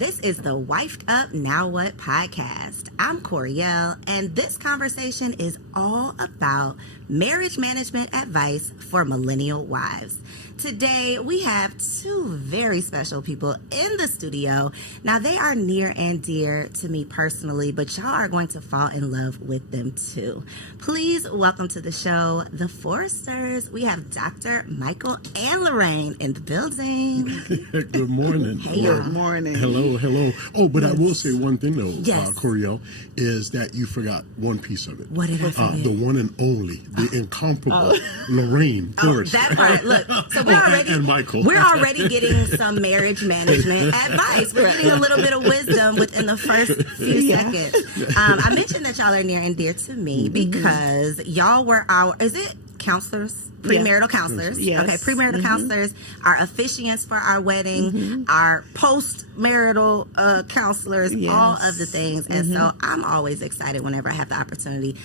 This is the Wifed Up Now What podcast. I'm Koereyelle, and this conversation is all about marriage management advice for millennial wives. Today, we have two very special people in the studio. Now, they are near and dear to me personally, but y'all are going to fall in love with them too. Please welcome to the show, the Forresters. We have Dr. Michael and Larraine in the building. Good morning. Hey, Good morning. Hello. Oh, but I will say one thing though, Yes. Koereyelle, is that you forgot one piece of it. What did I forget? The one and only, the incomparable Larraine Forrester. That part. Look, so and Michael. we're already getting some marriage management advice. We're getting a little bit of wisdom within the first few seconds. I mentioned that y'all are near and dear to me because y'all were is it counselors? Premarital counselors. Yes. Okay, premarital counselors, our officiants for our wedding, our post-marital counselors, all of the things. And so I'm always excited whenever I have the opportunity.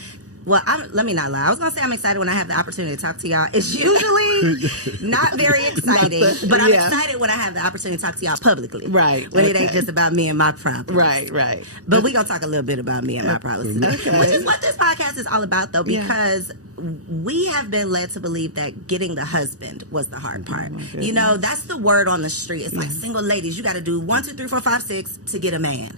Well, let me not lie. I was going to say I'm excited when I have the opportunity to talk to y'all. It's usually not very exciting, but I'm excited when I have the opportunity to talk to y'all publicly. Right. When it ain't just about me and my problems. Right. But we're going to talk a little bit about me and my problems today. Okay. Which is what this podcast is all about, though, because we have been led to believe that getting the husband was the hard part. You know, that's the word on the street. It's like single ladies, you got to do 1, 2, 3, 4, 5, 6 to get a man.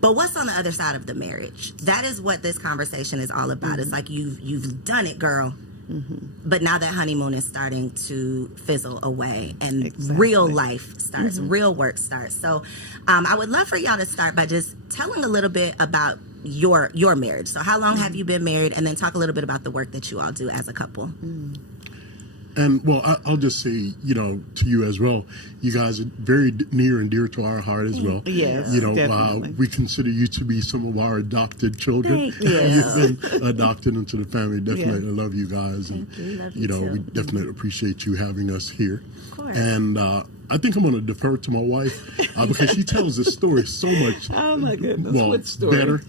But what's on the other side of the marriage? That is what this conversation is all about. It's like you've done it, girl. But now that honeymoon is starting to fizzle away and real life starts, real work starts. So I would love for y'all to start by just telling a little bit about your marriage. So how long have you been married? And then talk a little bit about the work that you all do as a couple. And, well, I'll just say, to you as well, you guys are very near and dear to our heart as well. Yes, definitely. We consider you to be some of our adopted children. Thank you. You've been adopted into the family. Definitely love you guys. And, Thank you. Love you too. we definitely appreciate you having us here. Of course. And I think I'm going to defer to my wife because she tells this story so much Oh my goodness! What story? better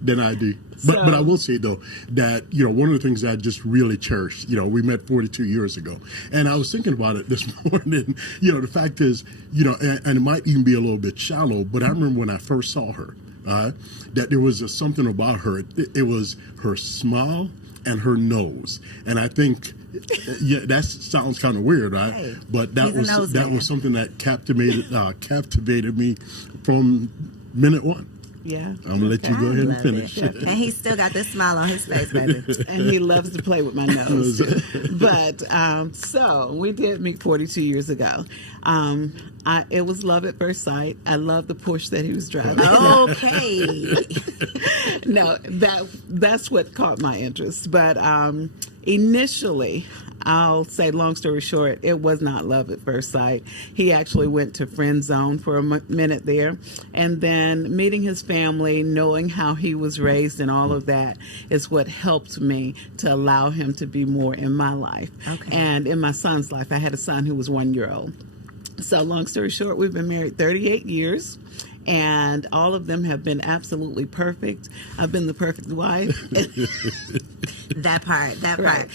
than I do. But I will say, though, that, one of the things that I just really cherish, we met 42 years ago. And I was thinking about it this morning. The fact is, and it might even be a little bit shallow, but I remember when I first saw her, that there was something about her. It was her smile and her nose. And I think, that sounds kind of weird, right? Hey, but that was something that captivated me from minute one. Yeah. I'm going to let you go ahead and finish. And he's still got this smile on his face, baby. And he loves to play with my nose. But so we did meet 42 years ago. It was love at first sight. I loved the Porsche that he was driving. Okay. No, that's what caught my interest. But initially, I'll say, long story short, it was not love at first sight. He actually went to friend zone for a minute there. And then meeting his family, knowing how he was raised and all of that is what helped me to allow him to be more in my life. Okay. And in my son's life, I had a son who was 1 year old. So long story short, we've been married 38 years. And all of them have been absolutely perfect. I've been the perfect wife. That part. Right.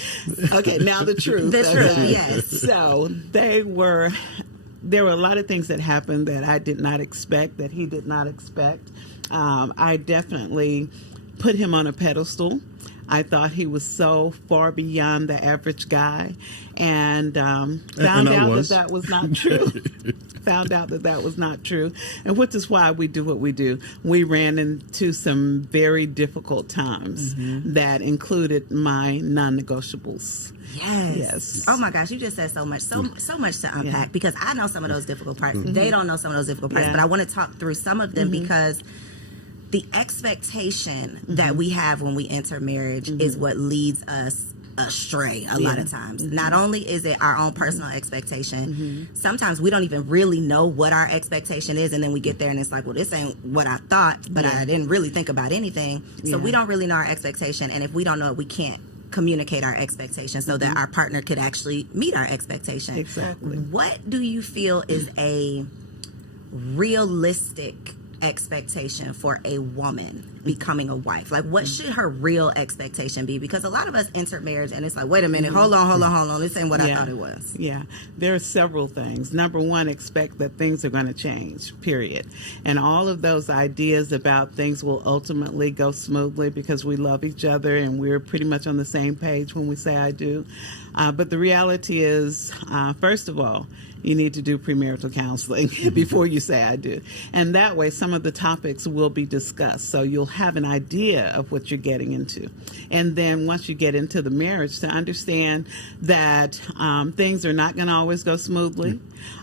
Okay, now the truth. The truth, yes. So there were a lot of things that happened that I did not expect, that he did not expect. I definitely put him on a pedestal. I thought he was so far beyond the average guy, and found out that was not true. Found out that was not true, and which is why we do what we do. We ran into some very difficult times that included my non-negotiables. Yes. Oh my gosh, you just said so much to unpack because I know some of those difficult parts. They don't know some of those difficult parts, but I want to talk through some of them because the expectation that we have when we enter marriage is what leads us astray a lot of times. Not only is it our own personal expectation, sometimes we don't even really know what our expectation is, and then we get there and it's like, well, this ain't what I thought, but I didn't really think about anything. So we don't really know our expectation, and if we don't know it, we can't communicate our expectations so that our partner could actually meet our expectation. Exactly. What do you feel is a realistic expectation for a woman becoming a wife? Like, what should her real expectation be? Because a lot of us enter marriage and it's like, wait a minute, hold on. This ain't what I thought it was. Yeah, there are several things. Number one, expect that things are going to change, period. And all of those ideas about things will ultimately go smoothly because we love each other and we're pretty much on the same page when we say I do. But the reality is, first of all, you need to do premarital counseling before you say I do. And that way, some of the topics will be discussed. So you'll have an idea of what you're getting into. And then once you get into the marriage, to understand that things are not going to always go smoothly.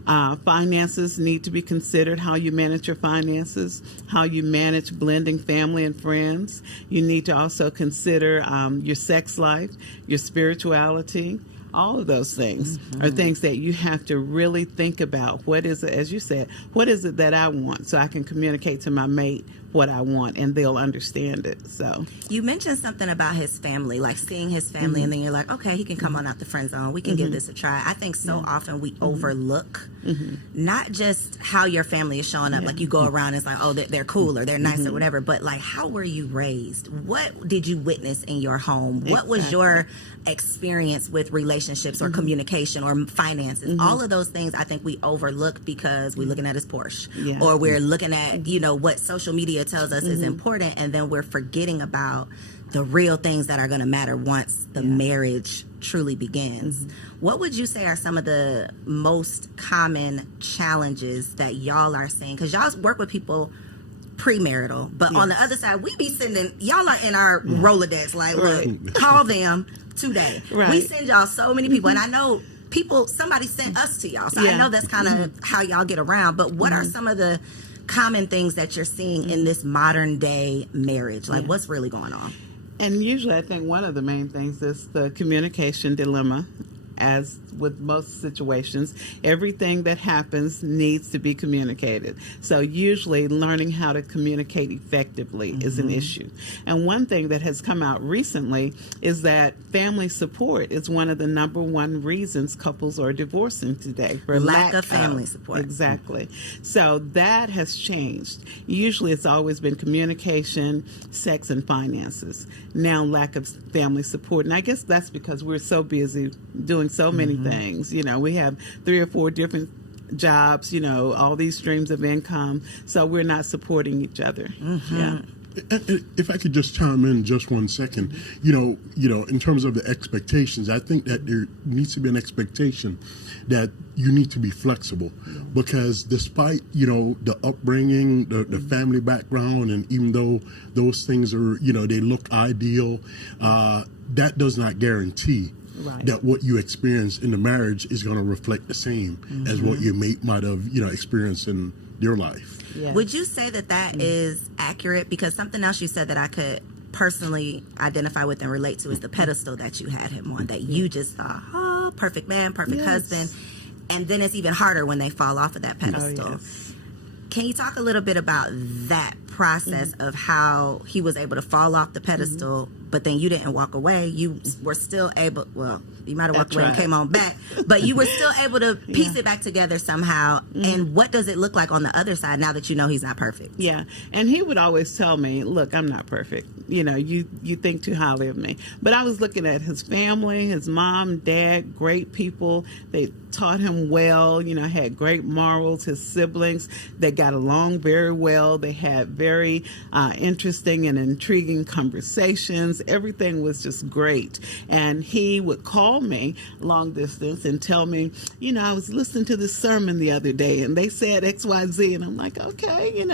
Finances need to be considered, how you manage your finances, how you manage blending family and friends. You need to also consider your sex life, your spirituality. All of those things are things that you have to really think about. What is it, as you said, what is it that I want so I can communicate to my mate what I want and they'll understand it. So you mentioned something about his family, like seeing his family, and then you're like, okay, he can come on out the friend zone. We can give this a try. I think so often we overlook not just how your family is showing up. Like you go around and it's like, oh, they're cool or they're nice or whatever. But like, how were you raised? What did you witness in your home? What was your experience with relationships or communication or finances? All of those things I think we overlook because we're looking at his Porsche or we're looking at, what social media tells us is important, and then we're forgetting about the real things that are going to matter once the marriage truly begins. What would you say are some of the most common challenges that y'all are seeing? Because y'all work with people premarital, but on the other side, we be sending, y'all are in our Rolodex, like, look, call them today. We send y'all so many people, and I know somebody sent us to y'all, so I know that's kind of how y'all get around, but what are some of the common things that you're seeing in this modern day marriage? Like, what's really going on? And usually I think one of the main things is the communication dilemma. As with most situations, everything that happens needs to be communicated. So usually learning how to communicate effectively is an issue. And one thing that has come out recently is that family support is one of the number one reasons couples are divorcing today. For lack of family support. Exactly. So that has changed. Usually it's always been communication, sex, and finances. Now lack of family support. And I guess that's because we're so busy doing so many things. We have 3 or 4 different jobs, all these streams of income. So we're not supporting each other. If I could just chime in just 1 second, in terms of the expectations, I think that there needs to be an expectation that you need to be flexible, because despite the upbringing, the family background, and even though those things are they look ideal, that does not guarantee that what you experience in the marriage is going to reflect the same as what your mate might have experienced in your life. Yes. Would you say that is accurate? Because something else you said that I could personally identify with and relate to is the pedestal that you had him on, that you just thought, oh, perfect man, perfect husband. And then it's even harder when they fall off of that pedestal. Can you talk a little bit about that process of how he was able to fall off the pedestal, but then you didn't walk away? You were still able, you might have walked away and came on back, but you were still able to piece it back together somehow. And what does it look like on the other side now that you know he's not perfect? Yeah. And he would always tell me, look, I'm not perfect. You think too highly of me. But I was looking at his family, his mom, dad, great people. They taught him well, had great morals. His siblings, they got along very well. They had very interesting and intriguing conversations. Everything was just great. And he would call me long distance and tell me, I was listening to this sermon the other day and they said XYZ. And I'm like, okay,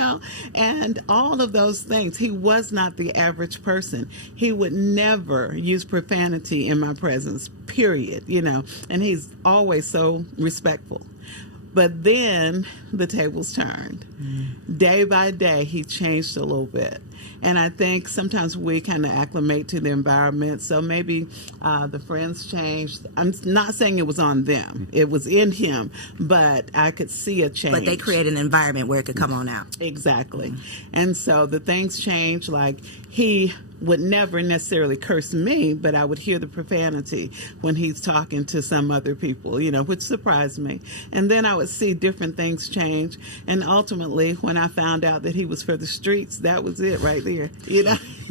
and all of those things. He was not the average person. He would never use profanity in my presence, period, and he's always so respectful. But then the tables turned. Day by day, he changed a little bit. And I think sometimes we kind of acclimate to the environment. So maybe the friends changed. I'm not saying it was on them. It was in him. But I could see a change. But they created an environment where it could come on out. Exactly. And so the things changed. Like he would never necessarily curse me, but I would hear the profanity when he's talking to some other people, which surprised me. And then I would see different things change. And ultimately, when I found out that he was for the streets, that was it right there.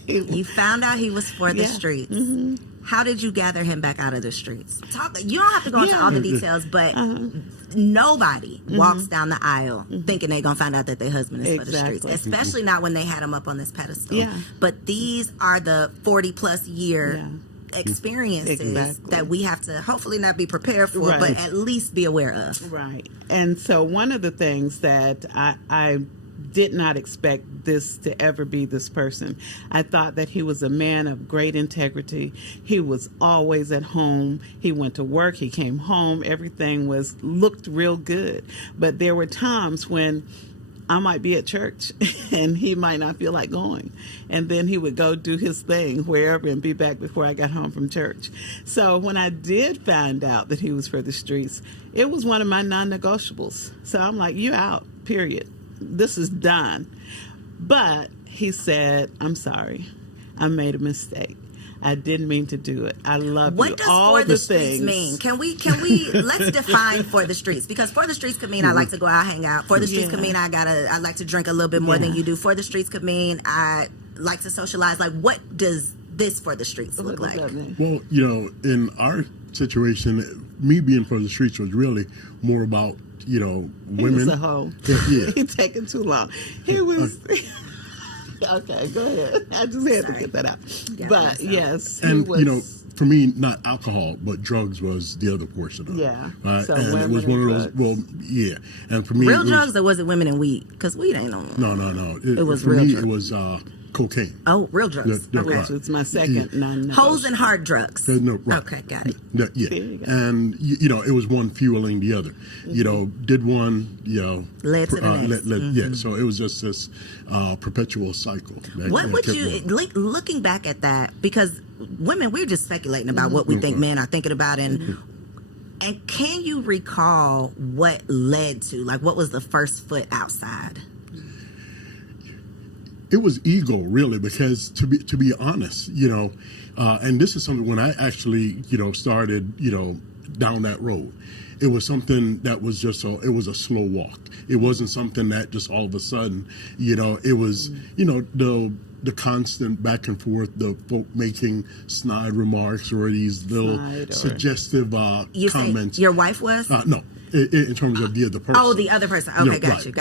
You found out he was for the streets. Mm-hmm. How did you gather him back out of the streets? You don't have to go into all the details, but nobody walks down the aisle thinking they're going to find out that their husband is for the streets, especially not when they had him up on this pedestal. Yeah. But these are the 40-plus year experiences that we have to hopefully not be prepared for, but at least be aware of. Right. And so one of the things that I did not expect this to ever be this person. I thought that he was a man of great integrity. He was always at home. He went to work. He came home. Everything looked real good. But there were times when I might be at church and he might not feel like going. And then he would go do his thing wherever and be back before I got home from church. So when I did find out that he was for the streets, it was one of my non-negotiables. So I'm like, you out, period. This is done. But he said, I'm sorry. I made a mistake. I didn't mean to do it. I love you. What does all for the things. streets mean? Can we let's define for the streets, because for the streets could mean I like to go out, hang out. For the streets could mean I like to drink a little bit more than you do. For the streets could mean I like to socialize. Like, what does this for the streets look like? Well, in our situation, me being for the streets was really more about women. He was a hoe. Yeah. He's taking too long. He was. Okay, go ahead. I just had to get that out. But yes, and for me, not alcohol, but drugs was the other portion of it. Yeah. Right? So and it was one of those. Well, yeah. And for me, real drugs, or was it women and weed? Because weed ain't on. No. It was for real me. drugs. It was cocaine. Oh, real drugs. Which was my second non-negotiable. Hoes and hard drugs. Right. Okay, got it. Yeah. And it was one fueling the other. Did one, led to the next. Yeah. So it was just this perpetual cycle. What would you, looking back at that, because women, we're just speculating about what we think men are thinking about, and can you recall what led to, like, what was the first foot outside? It was ego, really, because to be honest, and this is something when I actually, started, down that road, it was something that was just it was a slow walk. It wasn't something that just all of a sudden, it was, the constant back and forth, the folk making snide remarks or these little suggestive comments. Your wife was? No. In terms of the other person. Oh, the other person. Okay, got you.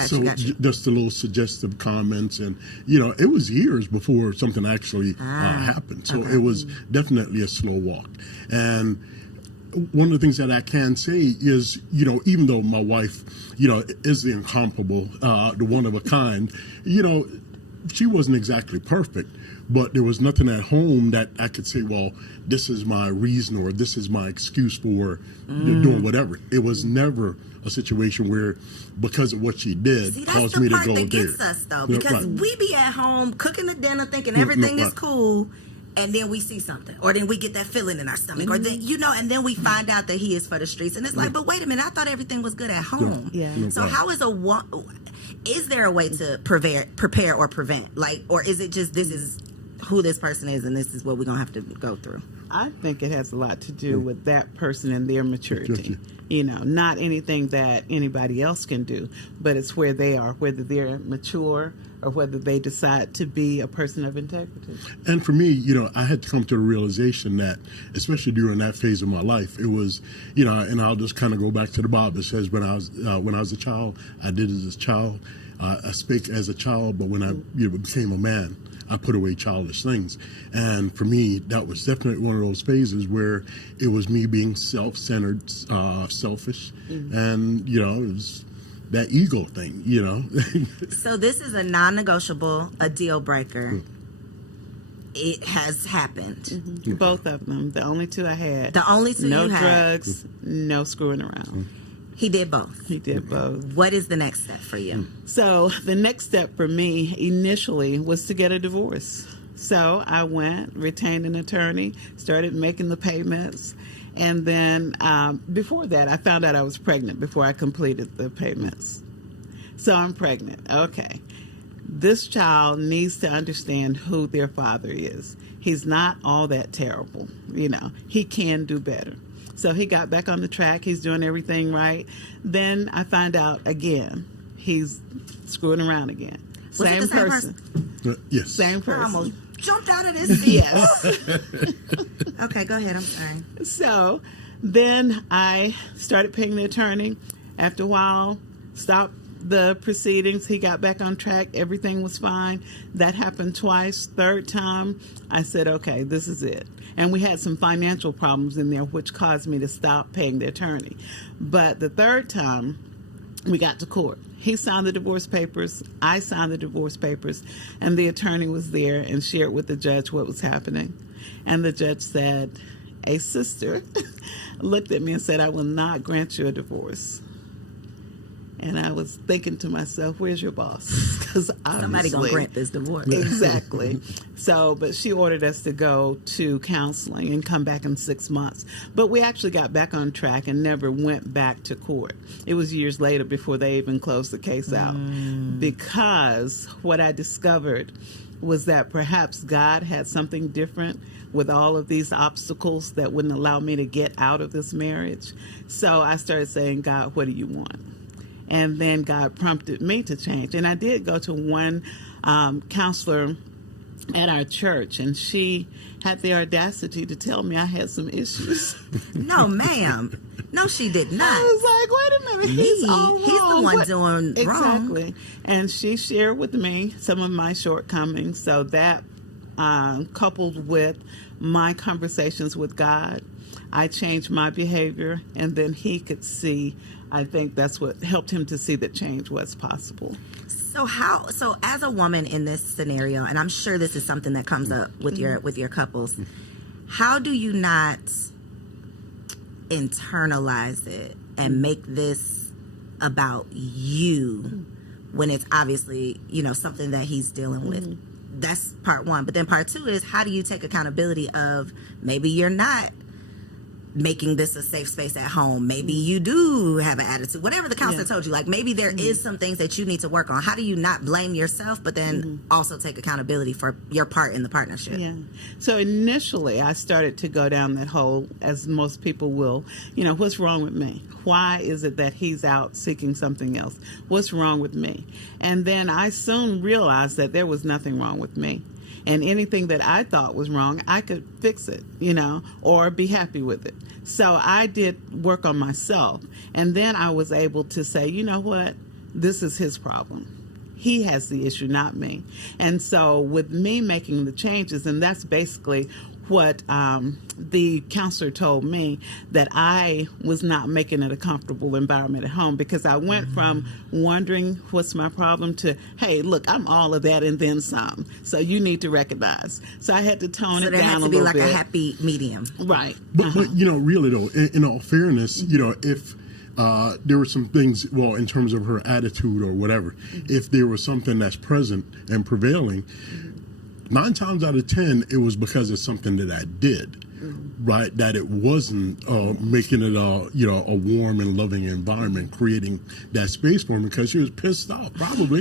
Just the little suggestive comments, and it was years before something actually happened. So it was definitely a slow walk. And one of the things that I can say is, even though my wife, is the incomparable, the one of a kind, she wasn't exactly perfect. But there was nothing at home that I could say, well, this is my reason or this is my excuse for doing whatever. It was never a situation where, because of what she did, caused me to go there. That's the part that gets us, though, because we be at home cooking the dinner thinking everything is cool, and then we see something, or then we get that feeling in our stomach, or then, and then we find out that he is for the streets, and it's like, but wait a minute, I thought everything was good at home. So how is there a way to prepare or prevent, or is it just this is who this person is and this is what we're going to have to go through? I think it has a lot to do with that person and their maturity. Not anything that anybody else can do, but it's where they are, whether they're mature or whether they decide to be a person of integrity. And for me, I had to come to the realization that, especially during that phase of my life, it was, and I'll just kind of go back to the Bible. It says when I was a child, I did as a child. I spake as a child, but when I became a man, I put away childish things. And for me, that was definitely one of those phases where it was me being self-centered, selfish, and, it was that ego thing, So this is a non-negotiable, a deal breaker. It has happened. Both of them. The only two I had. The only two you had. No drugs, no screwing around. He did both. He did both. What is the next step for you? So the next step for me initially was to get a divorce. So I went, retained an attorney, started making the payments. And then before that, I found out I was pregnant before I completed the payments. So I'm pregnant. Okay. this child needs to understand who their father is. He's not all that terrible. He can do better. So he got back on the track. He's doing everything right. Then I find out again, he's screwing around again. Same person. Yes. Same person. I almost jumped out of this seat. Yes. Okay, go ahead. I'm sorry. So then I started paying the attorney. After a while, stopped the proceedings. He got back on track. Everything was fine. That happened twice. Third time, I said, okay, this is it. And we had some financial problems in there, which caused me to stop paying the attorney. But the third time, we got to court. He signed the divorce papers. I signed the divorce papers. And the attorney was there and shared with the judge what was happening. And the judge said, a sister looked at me and said, I will not grant you a divorce. And I was thinking to myself, where's your boss? Because somebody gonna grant this divorce. Exactly. But she ordered us to go to counseling and come back in 6 months. But we actually got back on track and never went back to court. It was years later before they even closed the case out. Because what I discovered was that perhaps God had something different with all of these obstacles that wouldn't allow me to get out of this marriage. So I started saying, God, what do you want? And then God prompted me to change. And I did go to one counselor at our church, and she had the audacity to tell me I had some issues. No, ma'am. No, she did not. I was like, wait a minute. He's all wrong. He's the one doing wrong. Exactly. And she shared with me some of my shortcomings. So that coupled with my conversations with God, I changed my behavior, and then he could see. I think that's what helped him to see that change was possible. So as a woman in this scenario, and I'm sure this is something that comes up with your couples, how do you not internalize it and make this about you when it's obviously, something that he's dealing with? That's part one. But then part two is, how do you take accountability of maybe you're not making this a safe space at home? Maybe you do have an attitude, whatever the counselor told you, like maybe there is some things that you need to work on. How do you not blame yourself, but then also take accountability for your part in the partnership? Yeah. So initially I started to go down that hole, as most people will, what's wrong with me? Why is it that he's out seeking something else? What's wrong with me? And then I soon realized that there was nothing wrong with me. And anything that I thought was wrong, I could fix it, or be happy with it. So I did work on myself. And then I was able to say, you know what? This is his problem. He has the issue, not me. And so with me making the changes, and that's basically what the counselor told me, that I was not making it a comfortable environment at home, because I went from wondering what's my problem to, hey, look, I'm all of that and then some. So you need to recognize. So I had to tone it down a little bit. So there had to be like a happy medium. Right. But really though, in all fairness, if there were some things, in terms of her attitude or whatever, if there was something that's present and prevailing, 9 times out of 10, it was because of something that I did, right? That it wasn't making it a warm and loving environment, creating that space for me, because she was pissed off, probably,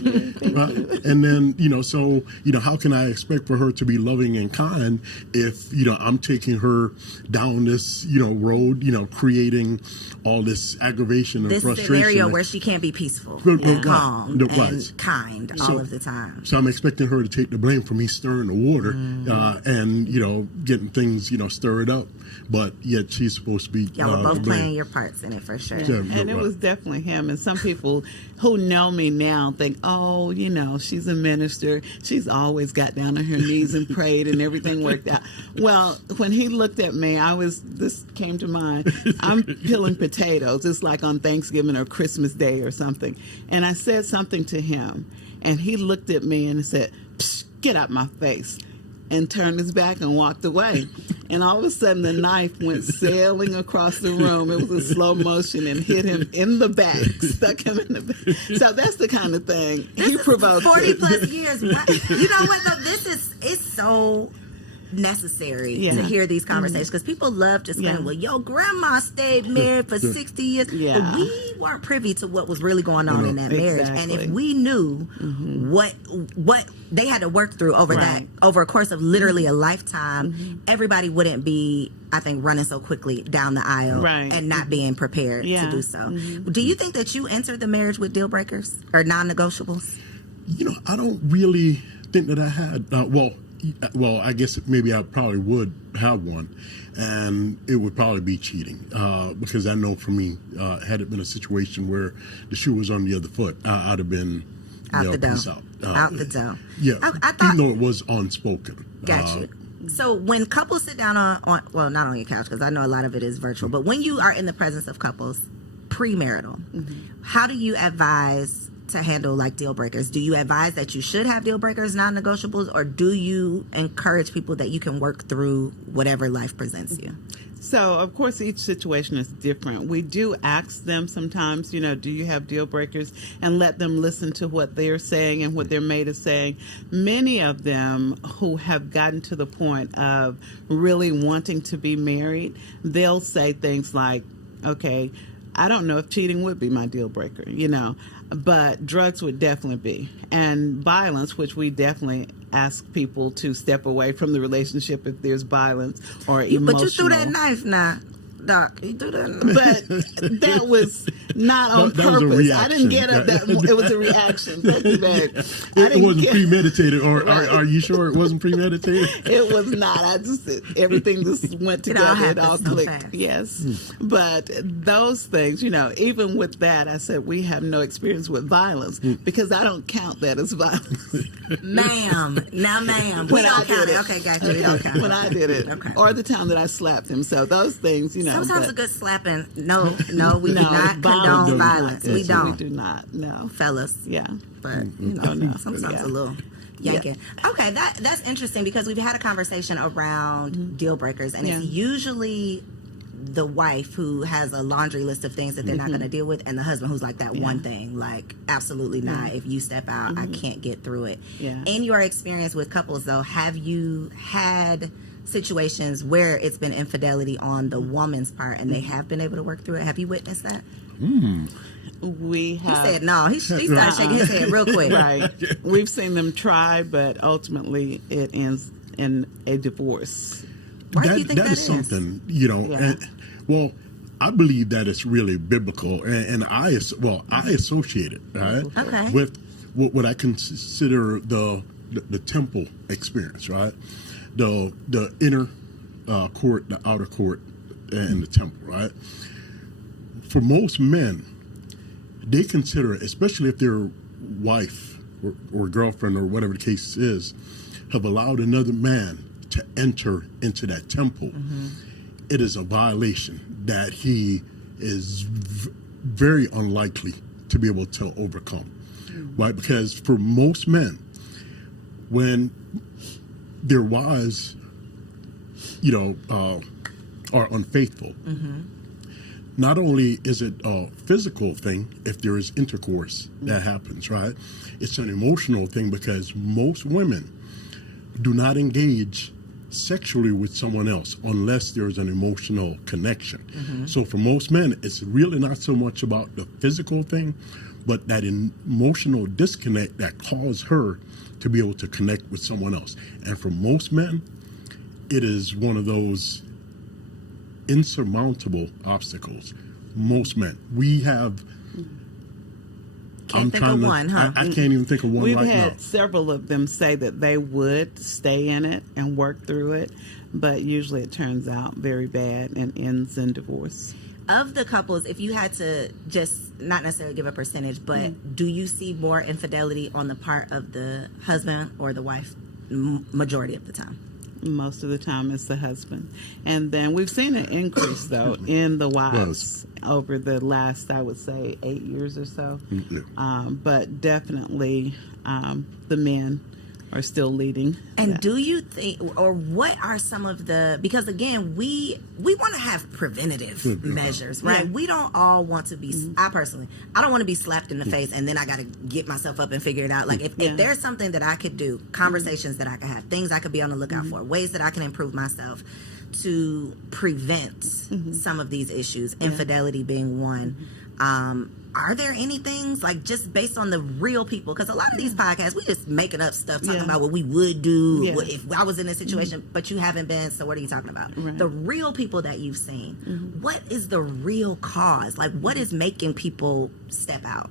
right? And then, so, how can I expect for her to be loving and kind if, I'm taking her down this, road, creating all this aggravation and frustration. This scenario where she can't be peaceful and calm and kind all of the time. So I'm expecting her to take the blame for me stirring the water and, getting things, stirred up. But yet she's supposed to be... Y'all were both playing your parts in it, for sure. Yeah. And it was definitely him. And some people who know me now think, oh, she's a minister. She's always got down on her knees and prayed and everything worked out. Well, when he looked at me, this came to mind. I'm peeling potatoes. It's like on Thanksgiving or Christmas Day or something. And I said something to him. And he looked at me and said, Psh, get out my face. And turned his back and walked away. And all of a sudden, the knife went sailing across the room. It was a slow motion and hit him in the back, stuck him in the back. So that's the kind of thing he provoked. 40 plus years. You know what, though? It's so necessary Yeah. to hear these conversations because people love to spend, well, your grandma stayed married for 60 years. Yeah. But we weren't privy to what was really going on in that marriage. And if we knew what they had to work through over over a course of literally a lifetime, everybody wouldn't be, I think, running so quickly down the aisle and not being prepared to do so. Do you think that you entered the marriage with deal breakers or non-negotiables? You know, I don't really think that I had. Well, I guess maybe I probably would have one, and it would probably be cheating because I know for me, had it been a situation where the shoe was on the other foot, I'd have been out the peace door. out. Out the door. Yeah, I thought, even though it was unspoken. Got you. So when couples sit down on well, not on your couch because I know a lot of it is virtual, but when you are in the presence of couples, premarital, how do you advise to handle like deal breakers? Do you advise that you should have deal breakers, non-negotiables, or do you encourage people that you can work through whatever life presents you? So, of course, each situation is different. We do ask them sometimes, you know, do you have deal breakers? And let them listen to what they're saying and what their mate is saying. Many of them who have gotten to the point of really wanting to be married, they'll say things like, okay, I don't know if cheating would be my deal breaker, you know, but drugs would definitely be. And violence, which we definitely ask people to step away from the relationship if there's violence or emotional. But you threw that knife now. Doc, you threw that knife. But that was not on That was a purpose. reaction. I didn't get up. It was a reaction. Thank you, babe. It wasn't premeditated, or are you sure it wasn't premeditated? It was not. Everything just went together. It all clicked. Fast. Yes. But those things, you know, even with that, I said we have no experience with violence because I don't count that as violence. Ma'am. Now, ma'am. When We I don't count did it. it. Okay, gotcha. We don't count it. When I did it. Okay. Or the time that I slapped him. So those things, you know. Sometimes but, a good slapping. No, we do not condone violence. We don't. We do not. No. Fellas. Yeah. But, you know, No. sometimes Yeah. a little yanking. Yeah. Okay, that's interesting because we've had a conversation around deal breakers, and it's usually the wife who has a laundry list of things that they're not going to deal with, and the husband who's like that one thing, like, absolutely not. If you step out, I can't get through it. Yeah. In your experience with couples, though, have you had situations where it's been infidelity on the woman's part and they have been able to work through it? Have you witnessed that? We have. He said no. He started shaking his head real quick. Right. We've seen them try, but ultimately it ends in a divorce. Why do you think that is something, you know, well, I believe that it's really biblical, and I associate it, right? Okay. With what I consider the temple experience, right? The inner court, the outer court, and the temple, right? For most men, they consider, especially if their wife or girlfriend or whatever the case is, have allowed another man to enter into that temple, it is a violation that he is very unlikely to be able to overcome, right? Because for most men, when their wives, you know, are unfaithful, not only is it a physical thing if there is intercourse that happens, right? It's an emotional thing because most women do not engage sexually with someone else unless there's an emotional connection. So for most men, it's really not so much about the physical thing, but that emotional disconnect that caused her to be able to connect with someone else. And for most men, it is one of those insurmountable obstacles. Most men. We have... Can't think of one, huh? I can't even think of one We've right now. We've had several of them say that they would stay in it and work through it, but usually it turns out very bad and ends in divorce. Of the couples, if you had to just not necessarily give a percentage, but do you see more infidelity on the part of the husband or the wife majority of the time? Most of the time it's the husband. And then we've seen an increase, though, in the wives over the last, I would say, 8 years or so. But definitely the men are still leading. And do you think, or what are some of the, because again, we want to have preventative measures, right? We don't all want to be, I don't want to be slapped in the face and then I got to get myself up and figure it out. Like if there's something that I could do, conversations that I could have, things I could be on the lookout for, ways that I can improve myself to prevent some of these issues, infidelity being one. Are there any things, like, just based on the real people? Because a lot of these podcasts, we just making up stuff, talking about what we would do if I was in this situation, but you haven't been, so what are you talking about? Right. The real people that you've seen, what is the real cause? Like, what is making people step out?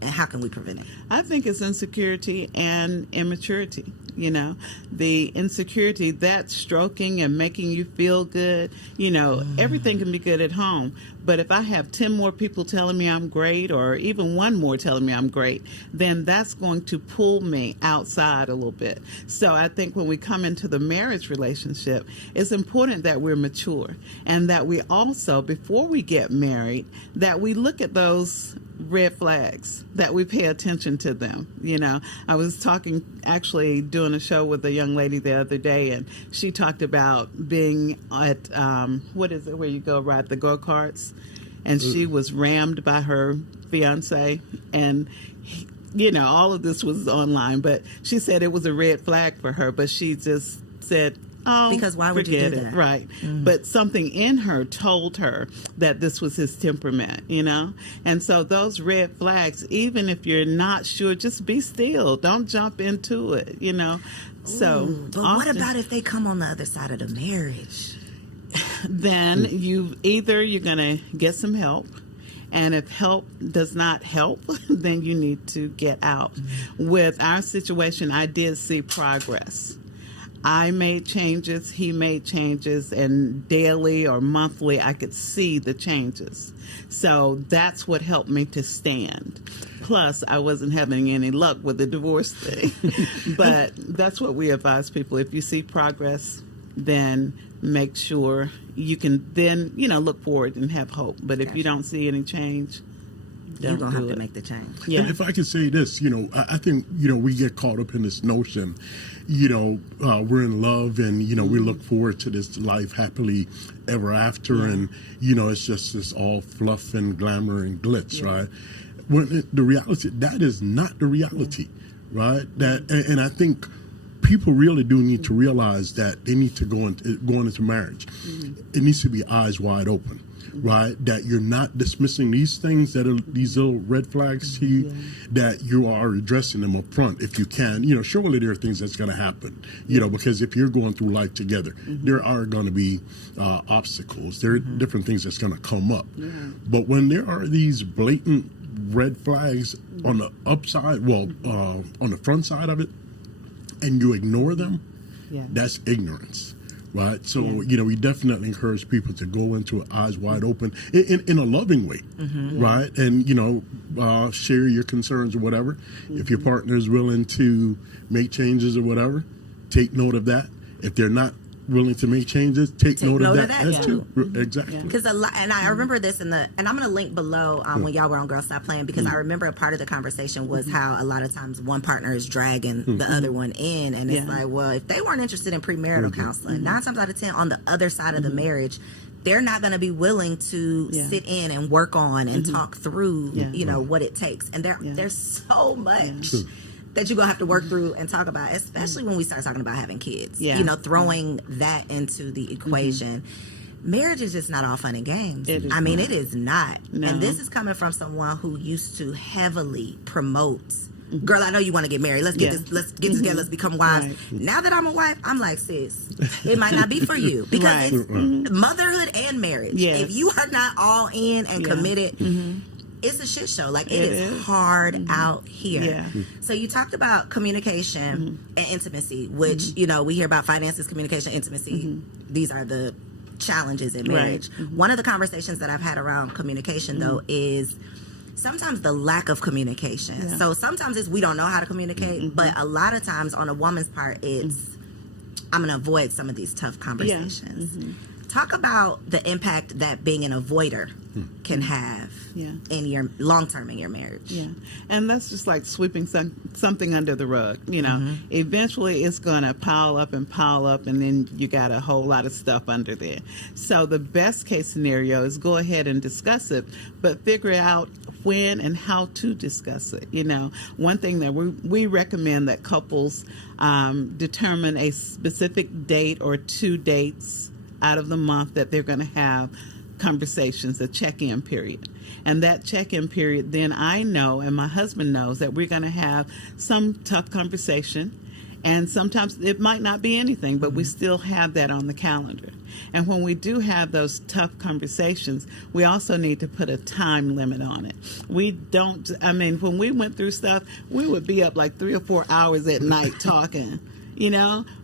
And how can we prevent it? I think it's insecurity and immaturity. You know, the insecurity, that stroking and making you feel good, you know, everything can be good at home. But if I have 10 more people telling me I'm great, or even one more telling me I'm great, then that's going to pull me outside a little bit. So I think when we come into the marriage relationship, it's important that we're mature, and that we also, before we get married, that we look at those red flags, that we pay attention to them. You know, I was actually doing a show with a young lady the other day, and she talked about being at, what is it, where you go ride the go-karts, and she was rammed by her fiance, and you know, all of this was online, but she said it was a red flag for her, but she just said, oh, because why would you do that? Right. But something in her told her that this was his temperament, you know? And so those red flags, even if you're not sure, just be still. Don't jump into it, you know? So, but what about if they come on the other side of the marriage? Then you're going to get some help. And if help does not help, then you need to get out. With our situation, I did see progress. I made changes, he made changes, and daily or monthly I could see the changes. So that's what helped me to stand. Plus, I wasn't having any luck with the divorce thing. But that's what we advise people. If you see progress, then make sure you can then, you know, look forward and have hope. But if you don't see any change, you're going to have to make the change. Yeah. And if I could say this, you know, I think, you know, we get caught up in this notion, you know, we're in love and, you know, we look forward to this life happily ever after. And, you know, it's just this all fluff and glamour and glitz, right? When the reality, that is not the reality, right? And I think people really do need to realize that they need to going into marriage. It needs to be eyes wide open. Right, that you're not dismissing these things that are these little red flags to you, that you are addressing them up front if you can. You know, surely there are things that's going to happen, you know, because if you're going through life together, there are going to be obstacles. There are different things that's going to come up. But when there are these blatant red flags on the upside, on the front side of it, and you ignore them, that's ignorance. Right, so you know, we definitely encourage people to go into it eyes wide open in a loving way, right? And you know, share your concerns or whatever. If your partner is willing to make changes or whatever, take note of that. If they're not willing to make changes, take note of that too. Exactly. Because and I remember this and I'm going to link below when y'all were on Girl Stop Playing, because I remember a part of the conversation was how a lot of times one partner is dragging the other one in, and it's like, well, if they weren't interested in premarital counseling, 9 times out of 10 on the other side of the marriage, they're not going to be willing to sit in and work on and talk through, you know, what it takes. And there's so much that you're going to have to work through and talk about, especially when we start talking about having kids. You know, throwing that into the equation. Marriage is just not all fun and games. I mean, it is not. No. And this is coming from someone who used to heavily promote, girl, I know you want to get married. Let's get this, let's get together, let's become wives. Right. Now that I'm a wife, I'm like, sis, it might not be for you. Because it's motherhood and marriage. If you are not all in and committed, it's a shit show. Like, it is hard out here. So you talked about communication and intimacy, which, you know, we hear about finances, communication, intimacy. These are the challenges in marriage. One of the conversations that I've had around communication, though, is sometimes the lack of communication. So sometimes it's we don't know how to communicate, but a lot of times on a woman's part, it's I'm going to avoid some of these tough conversations. Talk about the impact that being an avoider can have in your long term in your marriage. Yeah, and that's just like sweeping something under the rug. Eventually it's going to pile up, and then you got a whole lot of stuff under there. So the best case scenario is go ahead and discuss it, but figure out when and how to discuss it. One thing that we recommend that couples determine a specific date or 2 dates out of the month that they're going to have conversations, a check-in period. And that check-in period, then I know and my husband knows that we're going to have some tough conversation. And sometimes it might not be anything, but we still have that on the calendar. And when we do have those tough conversations, we also need to put a time limit on it. When we went through stuff, we would be up like 3 or 4 hours at night talking,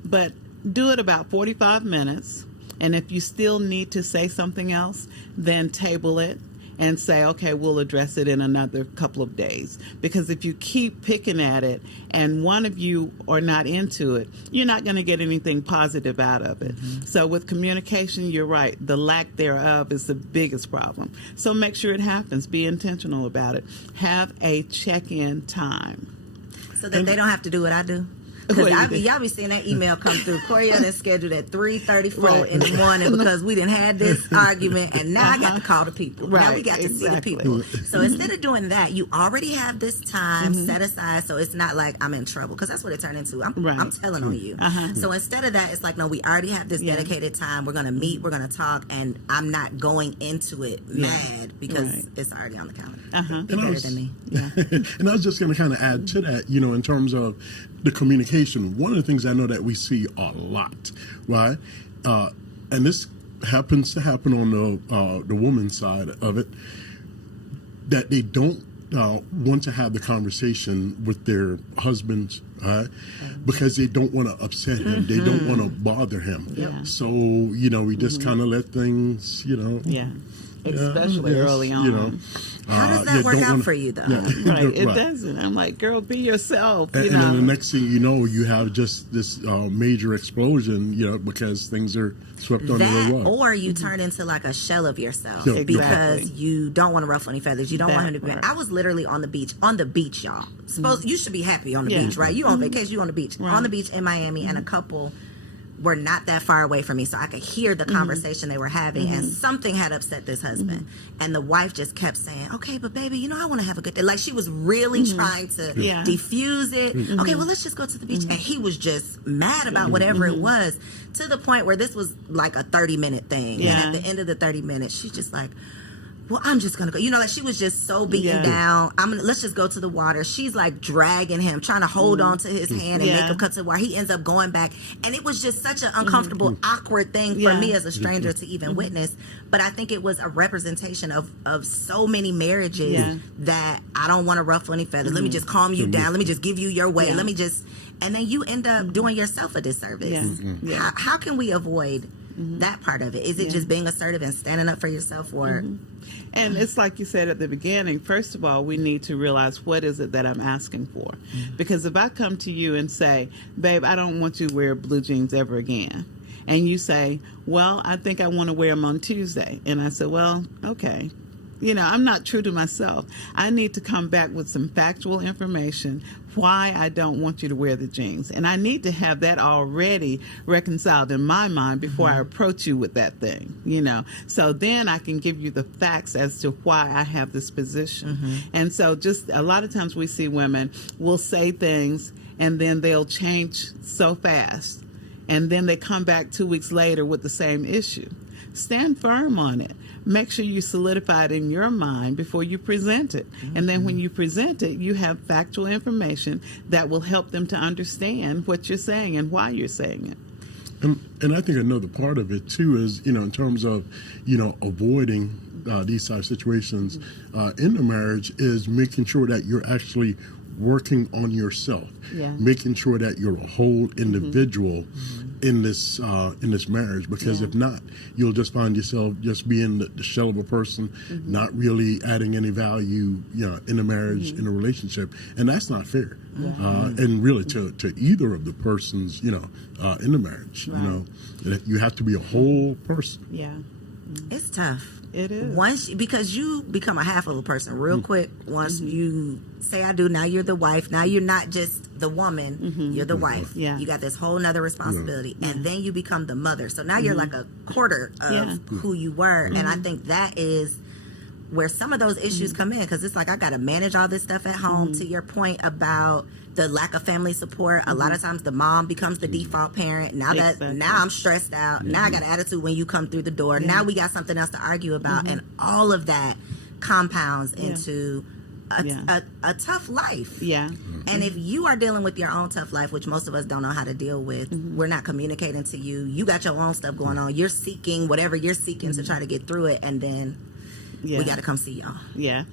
but do it about 45 minutes. And if you still need to say something else, then table it and say, okay, we'll address it in another couple of days. Because if you keep picking at it and one of you are not into it, you're not going to get anything positive out of it. So with communication, you're right. The lack thereof is the biggest problem. So make sure it happens. Be intentional about it. Have a check-in time. So that they don't have to do what I do. Because y'all be seeing that email come through. Koereyelle is scheduled at 3:34 in the morning because we didn't had this argument, and now I got to call the people. Now we got to see the people. So instead of doing that, you already have this time set aside, so it's not like I'm in trouble, because that's what it turned into. I'm telling on you. So instead of that, it's like, no, we already have this dedicated time. We're going to meet, we're going to talk, and I'm not going into it mad because it's already on the calendar. Better than me. And I was just going to kind of add to that, in terms of the communication. One of the things I know that we see a lot, right? And this happens to happen on the woman's side of it, that they don't want to have the conversation with their husbands, right? Because they don't want to upset him. They don't want to bother him. So, we just kind of let things, especially early on. How does that work out for you, though? It doesn't. I'm like, girl, be yourself. And then the next thing you know, you have just this major explosion, because things are swept under the rug. Or you turn into like a shell of yourself because you don't want to ruffle any feathers. You don't want him to be. I was literally on the beach, y'all. You should be happy on the beach, right? You on vacation, you on the beach. On the beach in Miami, and a couple were not that far away from me, so I could hear the conversation they were having, and something had upset this husband. And the wife just kept saying, okay, but baby, I want to have a good day. Like, she was really trying to diffuse it. Okay, well, let's just go to the beach. And he was just mad about whatever it was, to the point where this was like a 30-minute thing. And at the end of the 30 minutes, she's just like, well, I'm just going to go. Like, she was just so beaten down. Let's just go to the water. She's like dragging him, trying to hold on to his hand and make him cut to the water. He ends up going back. And it was just such an uncomfortable, awkward thing for me as a stranger to even witness. But I think it was a representation of so many marriages that I don't want to ruffle any feathers. Let me just calm you down. Let me just give you your way. Let me just... And then you end up doing yourself a disservice. How can we avoid that part of it? Is it just being assertive and standing up for yourself, or... And it's like you said at the beginning, first of all, we need to realize, what is it that I'm asking for? Because if I come to you and say, babe, I don't want you to wear blue jeans ever again. And you say, well, I think I want to wear them on Tuesday. And I said, well, okay. I'm not true to myself. I need to come back with some factual information why I don't want you to wear the jeans. And I need to have that already reconciled in my mind before I approach you with that thing, So then I can give you the facts as to why I have this position. And so just a lot of times we see women will say things and then they'll change so fast. And then they come back 2 weeks later with the same issue. Stand firm on it. Make sure you solidify it in your mind before you present it. And then when you present it, you have factual information that will help them to understand what you're saying and why you're saying it. And I think another part of it, too, is, in terms of, avoiding these type of situations in the marriage, is making sure that you're actually working on yourself, making sure that you're a whole individual in this marriage, because if not, you'll just find yourself just being the shell of a person, not really adding any value in a marriage, in a relationship, and that's not fair. And really to either of the persons in the marriage. You have to be a whole person. It's tough. It is. Once, because you become a half of a person real quick. Once you say I do, now you're the wife. Now you're not just the woman, you're the wife. Yeah. You got this whole nother responsibility. And then you become the mother. So now you're like a quarter of who you were. And I think that is where some of those issues come in, because it's like I got to manage all this stuff at home. To your point about the lack of family support, a lot of times the mom becomes the default parent. Now now I'm stressed out. Now I got an attitude when you come through the door. Now we got something else to argue about, and all of that compounds into a tough life. Yeah. And if you are dealing with your own tough life, which most of us don't know how to deal with, we're not communicating to you. You got your own stuff going on. You're seeking whatever you're seeking to try to get through it, and then we got to come see y'all. Yeah.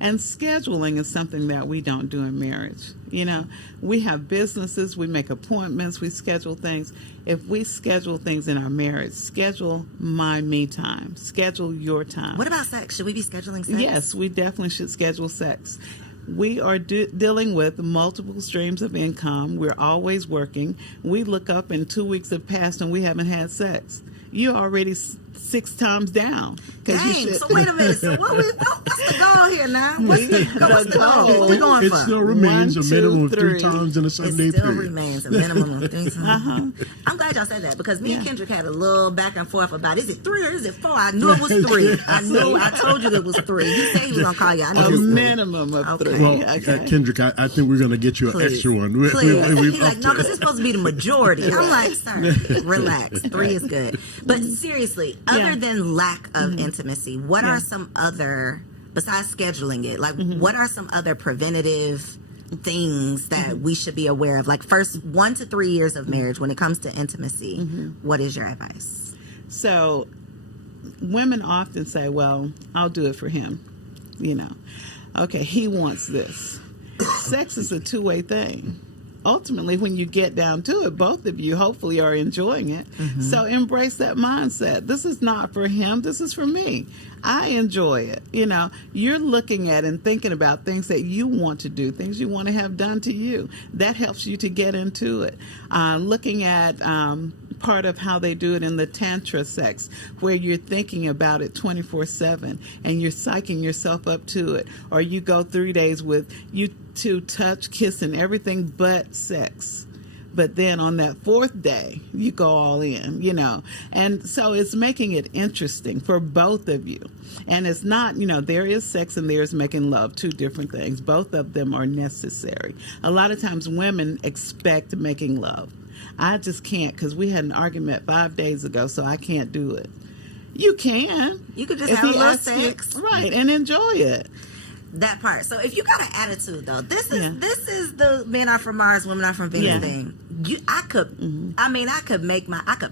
And scheduling is something that we don't do in marriage. You know, we have businesses, we make appointments, we schedule things. If we schedule things in our marriage, schedule my me time, schedule your time. What about sex? Should we be scheduling sex? Yes, we definitely should schedule sex. We are dealing with multiple streams of income. We're always working. We look up and 2 weeks have passed and we haven't had sex. You're already 6 times down. Dang, so wait a minute. So what's the goal here now? What's the goal? What we going It for? still remains 1, a minimum 2, of 3 3. times in a 7-day It still period. remains a minimum of 3 times. I'm glad y'all said that, because me and Kendrick had a little back and forth about, is it 3 or is it 4? I knew it was 3. I told you it was 3. He said he was going to call you. I knew A it was 3. minimum of 3. Well, Kendrick, I think we're going to get you an extra one. He's like, no, because it's supposed to be the majority. I'm like, sir, relax. 3 is good. But seriously, other than lack of intimacy, what are some other, besides scheduling it, like what are some other preventative things that we should be aware of? Like, first 1 to 3 years of marriage, when it comes to intimacy, what is your advice? So women often say, well, I'll do it for him. You know, okay, he wants this. Sex is a two-way thing. Ultimately, when you get down to it, both of you hopefully are enjoying it. So embrace that mindset. This is not for him. This is for me. I enjoy it. You know, you're looking at and thinking about things that you want to do, things you want to have done to you. That helps you to get into it. Looking at part of how they do it in the tantra sex, where you're thinking about it 24/7 and you're psyching yourself up to it. Or you go 3 days with you two touch, kiss, and everything but sex. But then on that 4th day, you go all in, you know. And so it's making it interesting for both of you. And it's not, you know, there is sex and there's making love, 2 different things. Both of them are necessary. A lot of times women expect making love. I just can't, because we had an argument 5 days ago, so I can't do it. You can. You could just If have a he little asks you- sex. right, and enjoy it. That part. So if you got an attitude, though, this is the men are from Mars, women are from Venus thing. I could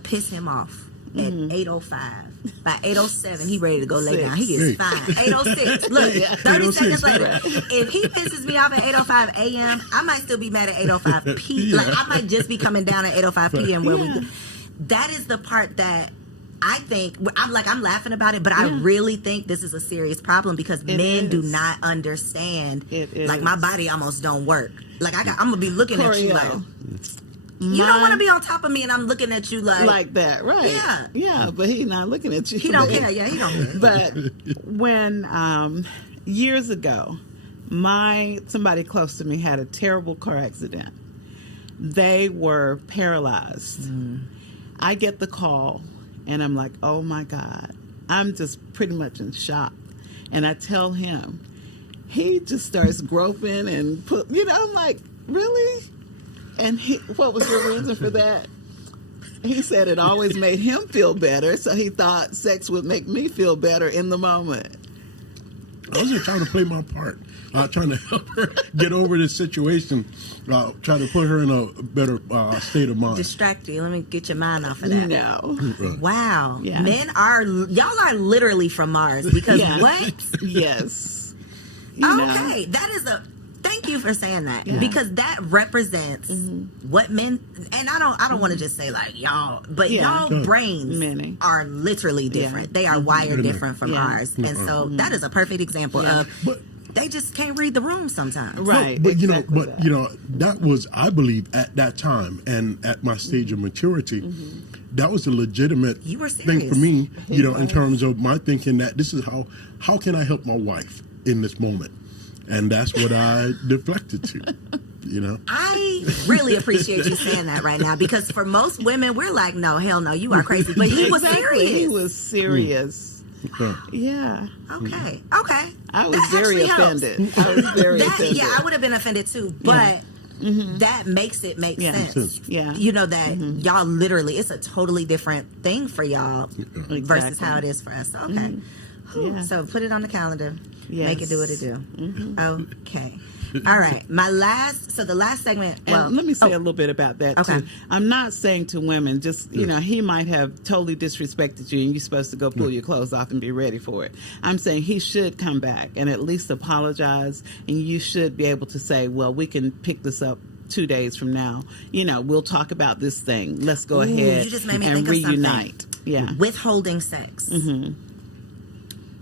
piss him off at 8:05. By 8:07, he ready to go lay down. He is fine. 8:06. Look, 30 seconds later, if he pisses me off at 8:05 a.m., I might still be mad at 8:05 p.m. Like, I might just be coming down at 8:05 p.m. where we. That is the part that I think I'm laughing about it, but I really think this is a serious problem, because men do not understand. Like, my body almost don't work. Like, I'm gonna be looking at you like, you don't want to be on top of me, and I'm looking at you like that, right? Yeah, but he's not looking at you. He don't care. Yeah, he don't care. But when years ago, somebody close to me had a terrible car accident. They were paralyzed. I get the call, and I'm like, oh my God. I'm just pretty much in shock. And I tell him, he just starts groping and I'm like, really? And what was your reason for that? He said it always made him feel better, so he thought sex would make me feel better in the moment. I was just trying to play my part, trying to help her get over this situation, trying to put her in a better state of mind. Distract you. Let me get your mind off of that. No. Wow. Yeah. Y'all are literally from Mars, because what? Yes. Okay. That is thank you for saying that, because that represents what men, and I don't want to just say like y'all, but y'all brains are literally different. They are wired different from ours, and so that is a perfect example of. they just can't read the room sometimes. Right. But exactly that was, I believe, at that time and at my stage of maturity, that was a legitimate You were thing serious. for me, in terms of my thinking that this is how can I help my wife in this moment? And that's what I deflected to, I really appreciate you saying that right now, because for most women, we're like, no, hell no, you are crazy. But he was serious. He was serious. Yeah. Okay. I was That very actually helps. offended. I was very offended. Yeah, I would have been offended too, but that makes it make sense. Yeah. That y'all literally, it's a totally different thing for y'all versus how it is for us. Okay. Whew. So put it on the calendar. Yes. Make it do what it do. Okay. All right. The last segment. And let me say a little bit about that Okay. too. I'm not saying to women, just he might have totally disrespected you, and you're supposed to go pull your clothes off and be ready for it. I'm saying he should come back and at least apologize, and you should be able to say, well, we can pick this up 2 days from now. We'll talk about this thing. Let's go ahead you just made me and think of something. reunite. Yeah. Withholding sex.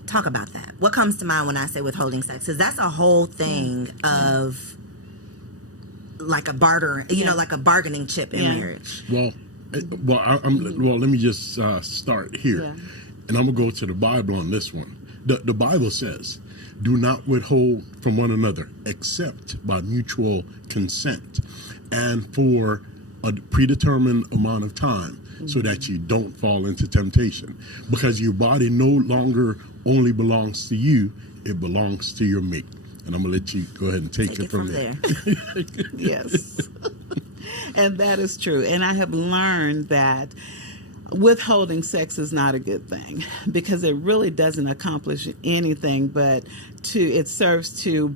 Talk about that. What comes to mind when I say withholding sex? Because that's a whole thing of like a barter, like a bargaining chip in marriage. Well, let me just start here, and I'm gonna go to the Bible on this one. The Bible says, "Do not withhold from one another, except by mutual consent, and for a predetermined amount of time, so that you don't fall into temptation, because your body no longer only belongs to you; it belongs to your mate." And I'm gonna let you go ahead and take it from there. Yes. And that is true. And I have learned that withholding sex is not a good thing, because it really doesn't accomplish anything, but it serves to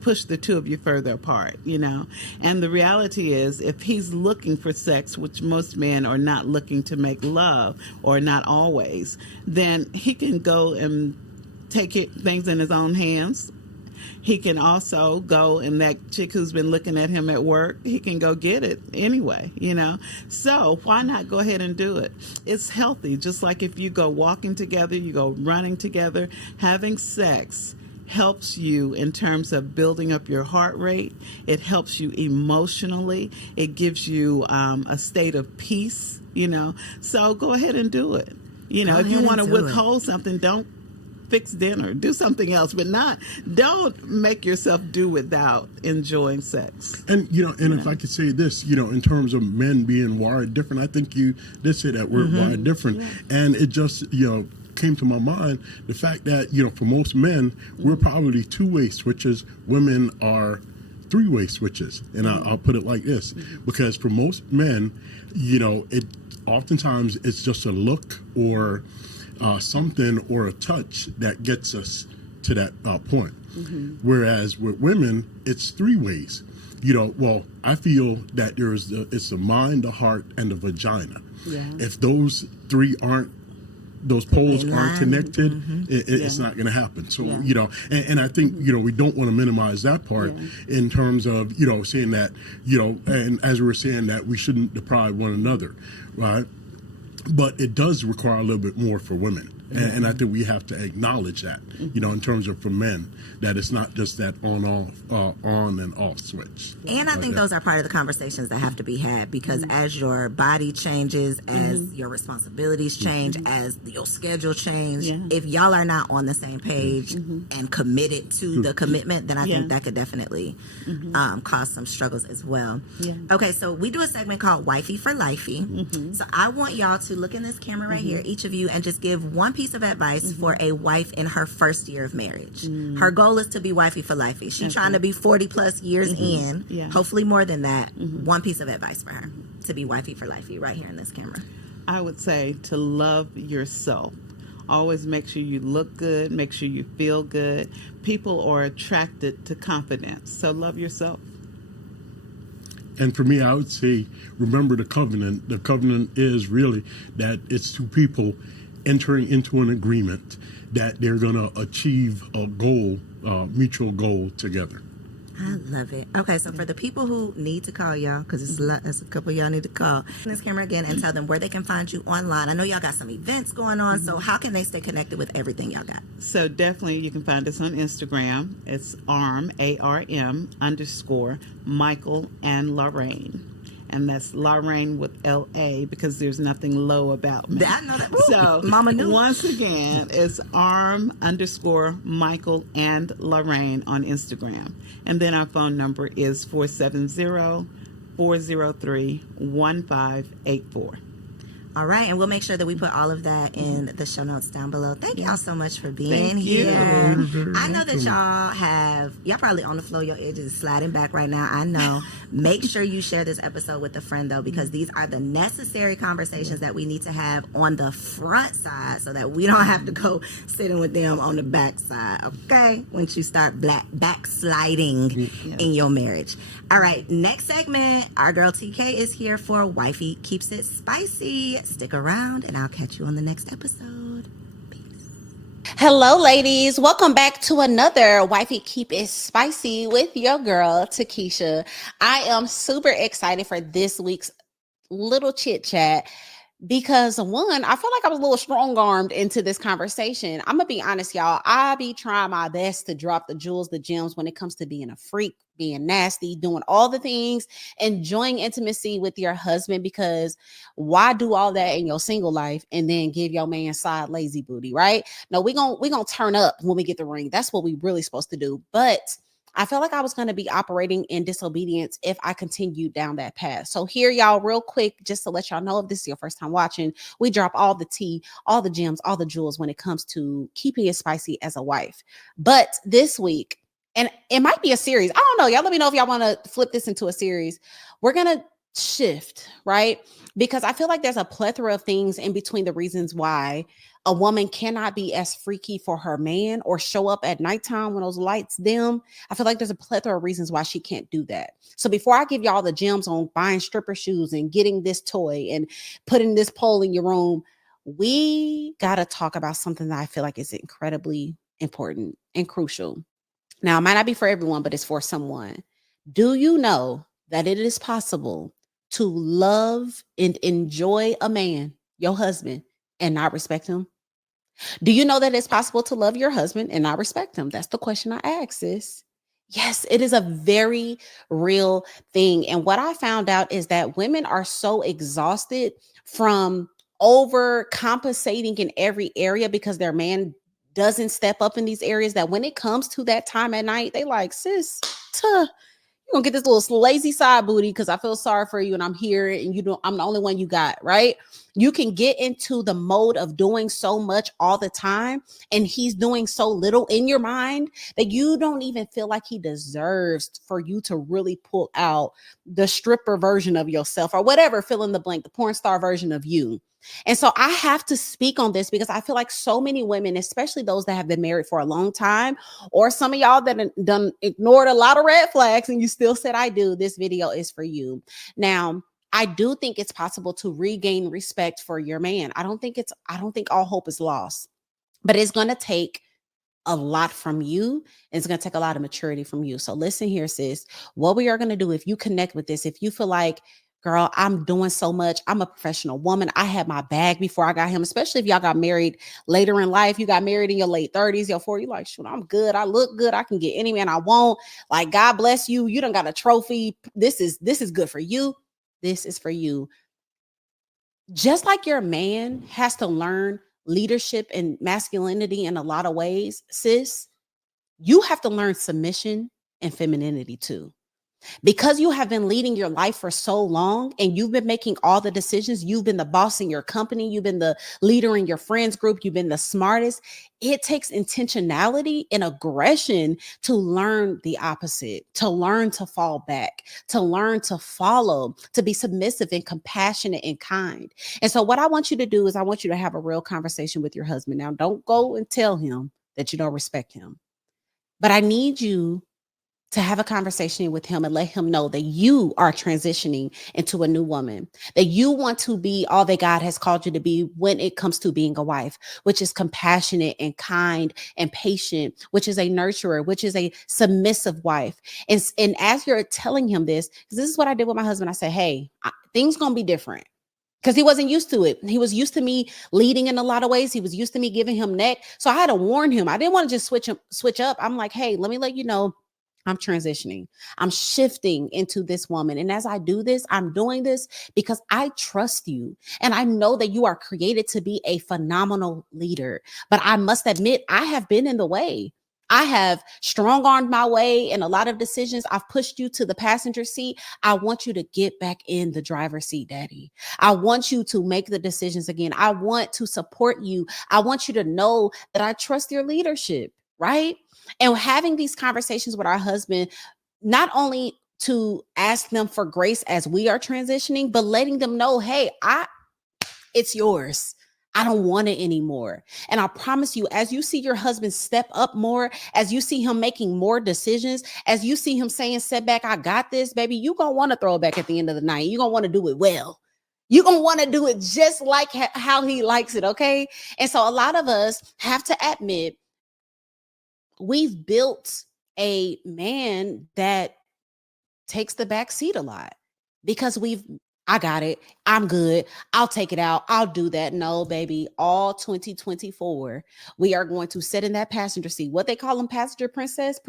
push the two of you further apart, And the reality is, if he's looking for sex, which most men are not looking to make love, or not always, then he can go and take things in his own hands. He can also go, and that chick who's been looking at him at work, he can go get it anyway, So why not go ahead and do it? It's healthy. Just like if you go walking together, you go running together, having sex helps you in terms of building up your heart rate. It helps you emotionally. It gives you a state of peace, So go ahead and do it. If you want to withhold something, don't fix dinner. Do something else, but don't make yourself do without enjoying sex. And if I could say this, in terms of men being wired different, I think you did say that word, wired different, and it just came to my mind the fact that for most men, we're probably two-way switches. Women are three-way switches, and I'll put it like this, because for most men, it oftentimes it's just a look or something or a touch that gets us to that point. Whereas with women, it's three ways. I feel that it's the mind, the heart, and the vagina. If those poles aren't connected, it's not going to happen. So, and I think, we don't want to minimize that part in terms of, saying that, and as we were saying that we shouldn't deprive one another, right? But it does require a little bit more for women. And I think we have to acknowledge that, in terms of for men, that it's not just that on and off switch. And I think those are part of the conversations that have to be had, because as your body changes, as your responsibilities change, as your schedule change, if y'all are not on the same page and committed to the commitment, then I think that could definitely cause some struggles as well. Okay, so we do a segment called Wifey for Lifey. So I want y'all to look in this camera right here, each of you, and just give one piece of advice for a wife in her first year of marriage. Her goal is to be wifey for lifey. She's trying to be 40 plus years in, hopefully more than that. One piece of advice for her to be wifey for lifey right here in this camera. I would say to love yourself. Always make sure you look good, make sure you feel good. People are attracted to confidence, so love yourself. And for me, I would say, remember the covenant. The covenant is really that it's two people entering into an agreement that they're going to achieve a goal, mutual goal together. I love it. Okay, so for the people who need to call y'all, because there's a couple of y'all need to call this camera again and tell them where they can find you online. I know y'all got some events going on, so how can they stay connected with everything y'all got? So definitely you can find us on Instagram. It's ARM, ARM _ Michael and Larraine. And that's Larraine with LA because there's nothing low about me. I know that. So Mama knew. Once again, it's ARM _ Michael and Larraine on Instagram. And then our phone number is 470-403-1584. All right, and we'll make sure that we put all of that in the show notes down below. Thank y'all so much for being here. I know that y'all probably on the floor, your edges sliding back right now. I know. Make sure you share this episode with a friend, though, because these are the necessary conversations that we need to have on the front side so that we don't have to go sitting with them on the back side, okay? Once you start backsliding in your marriage. All right, next segment, our girl TK is here for Wifey Keeps It Spicy. Stick around, and I'll catch you on the next episode. Peace. Hello, ladies. Welcome back to another Wifey Keep It Spicy with your girl, Takesha. I am super excited for this week's little chit chat because, one, I feel like I was a little strong-armed into this conversation. I'm going to be honest, y'all. I be trying my best to drop the jewels, the gems when it comes to being a freak, being nasty, doing all the things, enjoying intimacy with your husband, because why do all that in your single life and then give your man side lazy booty, right? No, we gonna turn up when we get the ring. That's what we really supposed to do. But I felt like I was going to be operating in disobedience if I continued down that path. So here, y'all, real quick, just to let y'all know, if this is your first time watching, we drop all the tea, all the gems, all the jewels when it comes to keeping it spicy as a wife. But this week, and it might be a series. I don't know. Y'all let me know if y'all want to flip this into a series. We're going to shift, right? Because I feel like there's a plethora of things in between the reasons why a woman cannot be as freaky for her man or show up at nighttime when those lights dim. I feel like there's a plethora of reasons why she can't do that. So before I give y'all the gems on buying stripper shoes and getting this toy and putting this pole in your room, we got to talk about something that I feel like is incredibly important and crucial. Now, it might not be for everyone, but it's for someone. Do you know that it is possible to love and enjoy a man, your husband, and not respect him? Do you know that it's possible to love your husband and not respect him? That's the question I ask, sis. Yes, it is a very real thing. And what I found out is that women are so exhausted from overcompensating in every area because their man doesn't step up in these areas that when it comes to that time at night, they like, sis, you're gonna get this little lazy side booty because I feel sorry for you and I'm here and I'm the only one you got, right? You can get into the mode of doing so much all the time and he's doing so little in your mind that you don't even feel like he deserves for you to really pull out the stripper version of yourself or whatever, fill in the blank, the porn star version of you. And so I have to speak on this because I feel like so many women, especially those that have been married for a long time, or some of y'all that done ignored a lot of red flags and you still said, I do, this video is for you. Now, I do think it's possible to regain respect for your man. I don't think all hope is lost, but it's going to take a lot from you. It's going to take a lot of maturity from you. So listen here, sis, what we are going to do, if you connect with this, if you feel like, girl, I'm doing so much, I'm a professional woman, I had my bag before I got him, especially if y'all got married later in life, you got married in your late 30s, your 40s, you're like, shoot, I'm good, I look good, I can get any man I want, like, God bless you, you done got a trophy, this is good for you, this is for you. Just like your man has to learn leadership and masculinity in a lot of ways, sis, you have to learn submission and femininity too. Because you have been leading your life for so long and you've been making all the decisions, you've been the boss in your company, you've been the leader in your friends group, you've been the smartest. It takes intentionality and aggression to learn the opposite, to learn to fall back, to learn to follow, to be submissive and compassionate and kind. And so what I want you to do is I want you to have a real conversation with your husband. Now, don't go and tell him that you don't respect him, but I need you to have a conversation with him and let him know that you are transitioning into a new woman, that you want to be all that God has called you to be when it comes to being a wife, which is compassionate and kind and patient, which is a nurturer, which is a submissive wife. And as you're telling him this, because this is what I did with my husband, I said, hey, things going to be different. Because he wasn't used to it. He was used to me leading in a lot of ways. He was used to me giving him neck. So I had to warn him. I didn't want to just switch up. I'm like, hey, let me let you know, I'm transitioning. I'm shifting into this woman. And as I do this, I'm doing this because I trust you. And I know that you are created to be a phenomenal leader. But I must admit, I have been in the way. I have strong-armed my way in a lot of decisions. I've pushed you to the passenger seat. I want you to get back in the driver's seat, Daddy. I want you to make the decisions again. I want to support you. I want you to know that I trust your leadership, right? And having these conversations with our husband, not only to ask them for grace as we are transitioning, but letting them know, hey, it's yours. I don't want it anymore. And I promise you, as you see your husband step up more, as you see him making more decisions, as you see him saying, setback, I got this, baby, you're going to want to throw it back at the end of the night. You're going to want to do it well. You're going to want to do it just like how he likes it, okay? And so a lot of us have to admit we've built a man that takes the back seat a lot because I got it. I'm good. I'll take it out. I'll do that. No, baby. All 2024, we are going to sit in that passenger seat. What they call them, passenger princess,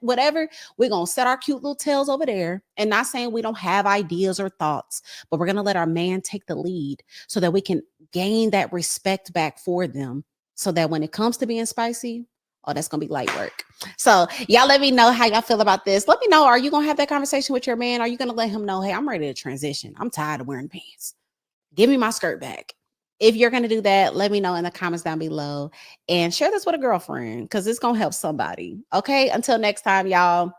whatever. We're going to set our cute little tails over there. And not saying we don't have ideas or thoughts, but we're going to let our man take the lead so that we can gain that respect back for them. So that when it comes to being spicy, oh, that's going to be light work. So y'all let me know how y'all feel about this. Let me know, are you going to have that conversation with your man? Are you going to let him know, hey, I'm ready to transition. I'm tired of wearing pants. Give me my skirt back. If you're going to do that, let me know in the comments down below and share this with a girlfriend because it's going to help somebody. Okay, until next time, y'all.